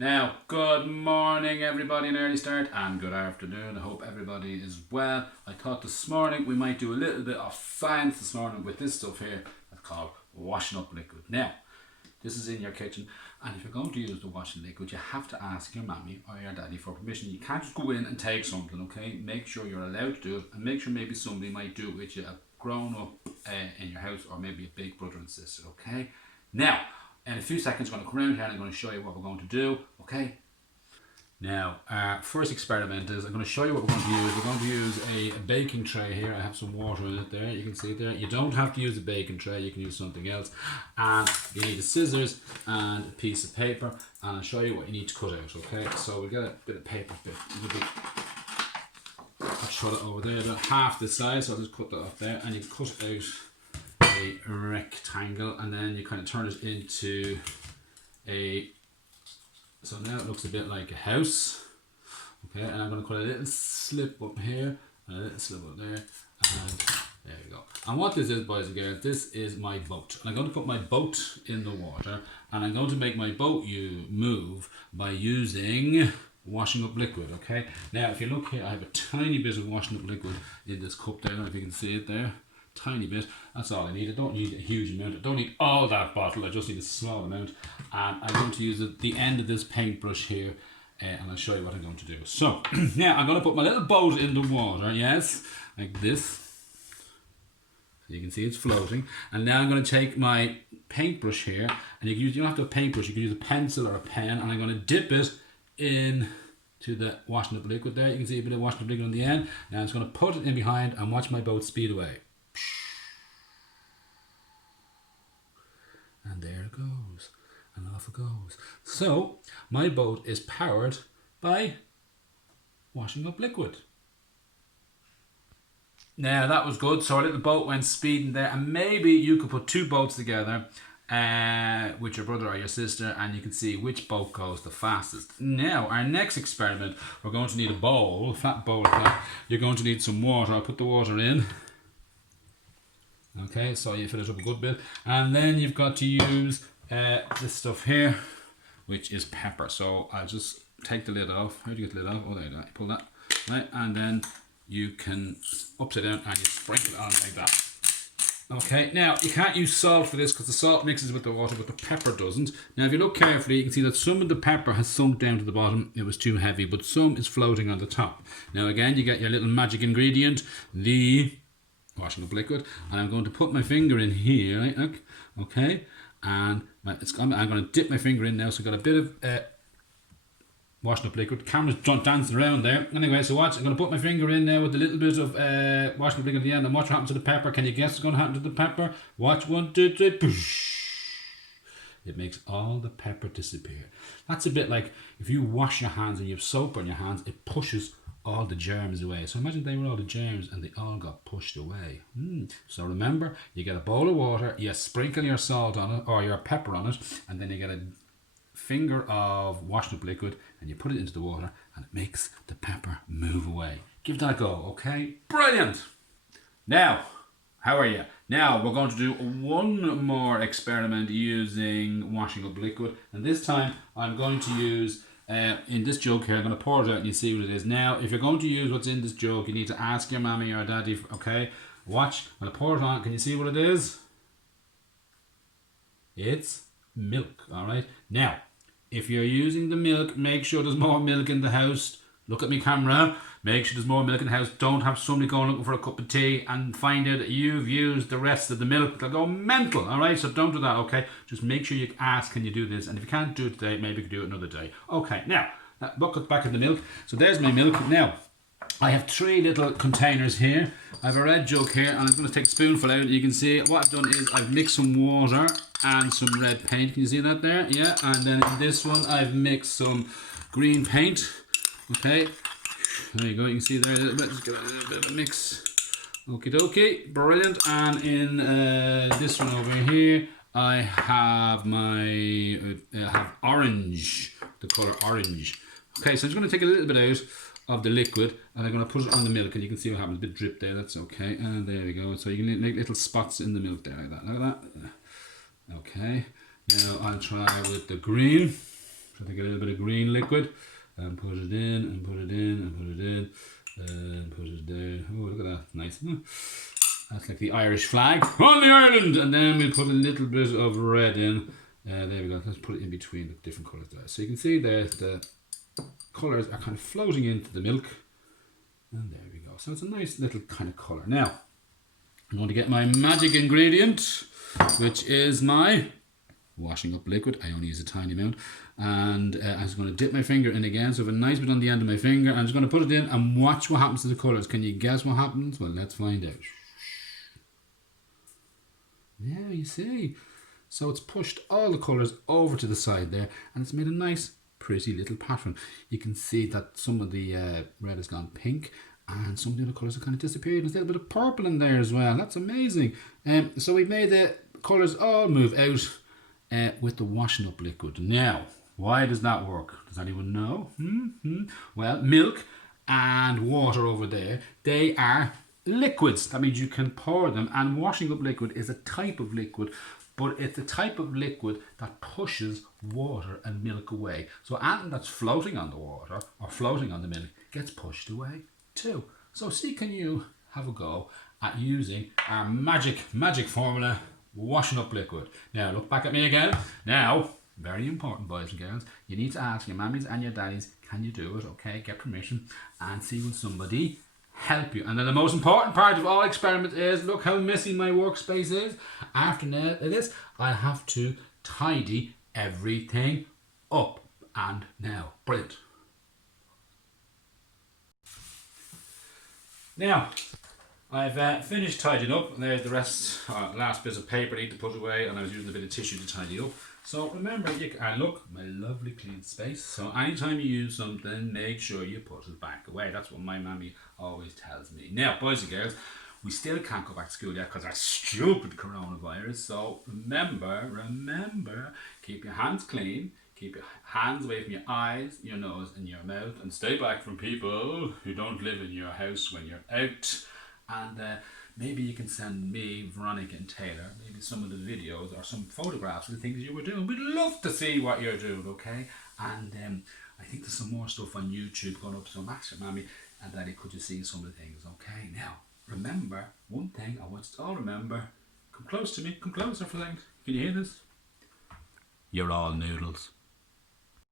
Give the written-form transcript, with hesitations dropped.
Now, good morning everybody, an early start, and good afternoon. I hope everybody is well. I thought this morning we might do a little bit of science this morning with this stuff here that's called washing up liquid. Now, this is in your kitchen, and if you're going to use the washing liquid, you have to ask your mommy or your daddy for permission. You can't just go in and take something, okay? Make sure you're allowed to do it, and make sure maybe somebody might do it with you, a grown up in your house, or maybe a big brother and sister, okay? Now, in a few seconds, I'm going to come around here and I'm going to show you what we're going to do, okay? Now, our first experiment is I'm going to show you what we're going to use. We're going to use a baking tray here. I have some water in it there. You can see it there. You don't have to use a baking tray. You can use something else. And you need a scissors and a piece of paper. And I'll show you what you need to cut out, okay? So we'll get a bit of paper. I'll cut it over there, about half the size. So I'll just cut that off there. And you cut out a rectangle. And then you kind of turn it into a... So now it looks a bit like a house, okay, and I'm going to cut a little slip up here, and a little slip up there, and there you go. And what this is, boys and girls, this is my boat. And I'm going to put my boat in the water, and I'm going to make my boat move by using washing up liquid, okay. Now, if you look here, I have a tiny bit of washing up liquid in this cup there, I don't know if you can see it there. Tiny bit, that's all I need. I don't need a huge amount, I don't need all that bottle, I just need a small amount. And I'm going to use the end of this paintbrush here, and I'll show you what I'm going to do. So now I'm going to put my little boat in the water, yes, like this. You can see it's floating. And now I'm going to take my paintbrush here, and you don't have to have a paintbrush, you can use a pencil or a pen, and I'm going to dip it in to the washing up liquid there. You can see a bit of washing up liquid on the end. Now I'm just going to put it in behind and watch my boat speed away. And there it goes, and off it goes. So my boat is powered by washing up liquid. Now that was good. So our little boat went speeding there, and maybe you could put two boats together with your brother or your sister, and you can see which boat goes the fastest. Now our next experiment, we're going to need a bowl, a flat bowl. You're going to need some water. I'll put the water in. Okay, so you fill it up a good bit, and then you've got to use this stuff here, which is pepper. So I'll just take the lid off. How do you get the lid off? Oh, there you go. You pull that, right, and then you can upside down and you sprinkle it on like that. Okay, now you can't use salt for this because the salt mixes with the water, but the pepper doesn't. Now if you look carefully, you can see that some of the pepper has sunk down to the bottom. It was too heavy, but some is floating on the top. Now again, you get your little magic ingredient, the washing up liquid, and I'm going to put my finger in here, right? Look, okay, and I'm going to dip my finger in now. So I've got a bit of washing up liquid. Camera's dancing around there. Anyway, so watch. I'm going to put my finger in now with a little bit of washing up liquid at the end, and watch what happens to the pepper. Can you guess what's going to happen to the pepper? Watch, 1, 2, 3. It makes all the pepper disappear. That's a bit like if you wash your hands and you have soap on your hands, it pushes all the germs away. So imagine they were all the germs and they all got pushed away. So remember, you get a bowl of water, you sprinkle your salt on it or your pepper on it, and then you get a finger of washing up liquid and you put it into the water, and it makes the pepper move away. Give that a go, okay? Brilliant! Now, how are you? Now we're going to do one more experiment using washing up liquid, and this time I'm going to use in this jug here. I'm going to pour it out and you see what it is. Now, if you're going to use what's in this jug, you need to ask your mommy or daddy, okay? Watch, I'm going to pour it on. Can you see what it is? It's milk, all right? Now, if you're using the milk, make sure there's more milk in the house. Look at me camera. Make sure there's more milk in the house. Don't have somebody going looking for a cup of tea and find out that you've used the rest of the milk. They'll go mental, all right? So don't do that, okay? Just make sure you ask, can you do this? And if you can't do it today, maybe you can do it another day. Okay, now, that bucket back in the milk. So there's my milk. Now, I have 3 little containers here. I have a red jug here, and I'm going to take a spoonful out. You can see what I've done is I've mixed some water and some red paint. Can you see that there? Yeah, and then in this one, I've mixed some green paint. Okay. There you go, you can see there a little bit, just get a little bit of a mix. Okie dokie, brilliant. And in this one over here, I have orange, the colour orange. Okay, so I'm just going to take a little bit out of the liquid and I'm going to put it on the milk, and you can see what happens, a bit drip there, that's okay. And there we go, so you can make little spots in the milk there like that, look at that. Okay, now I'll try with the green. So take a little bit of green liquid and put it in and put it in and put it in and put it there. Oh, look at that. Nice, isn't it? That's like the Irish flag on the Ireland. And then we'll put a little bit of red in. There we go. Let's put it in between the different colours there. So you can see there the colours are kind of floating into the milk. And there we go. So it's a nice little kind of colour. Now, I'm going to get my magic ingredient, which is my washing up liquid. I only use a tiny amount. And I'm just going to dip my finger in again. So I have a nice bit on the end of my finger. I'm just going to put it in and watch what happens to the colours. Can you guess what happens? Well, let's find out. Yeah, you see. So it's pushed all the colours over to the side there, and it's made a nice, pretty little pattern. You can see that some of the red has gone pink, and some of the other colours have kind of disappeared. There's a little bit of purple in there as well. That's amazing. So we've made the colours all move out with the washing up liquid. Now, why does that work? Does anyone know? Well, milk and water over there, they are liquids. That means you can pour them, and washing up liquid is a type of liquid, but it's a type of liquid that pushes water and milk away. So anything that's floating on the water or floating on the milk gets pushed away too. So see, can you have a go at using our magic formula, washing up liquid. Now look back at me again. Now, very important, boys and girls, you need to ask your mammies and your daddies, can you do it? Okay, get permission and see when somebody help you. And then the most important part of all experiments is, look how messy my workspace is. After this, I have to tidy everything up. And now, brilliant. Now, I've finished tidying up, and there's the rest, last bits of paper I need to put away, and I was using a bit of tissue to tidy up. So remember, you can, look, my lovely clean space. So anytime you use something, make sure you put it back away. That's what my mammy always tells me. Now, boys and girls, we still can't go back to school yet because of that stupid coronavirus. So remember, keep your hands clean. Keep your hands away from your eyes, your nose and your mouth, and stay back from people who don't live in your house when you're out. And maybe you can send me, Veronica and Taylor, maybe some of the videos or some photographs of the things you were doing. We'd love to see what you're doing, okay? And I think there's some more stuff on YouTube going up, so ask your mammy and daddy, could you see some of the things, okay? Now, remember, one thing I want you to all remember, come close to me, come closer for a second. Can you hear this? You're all noodles.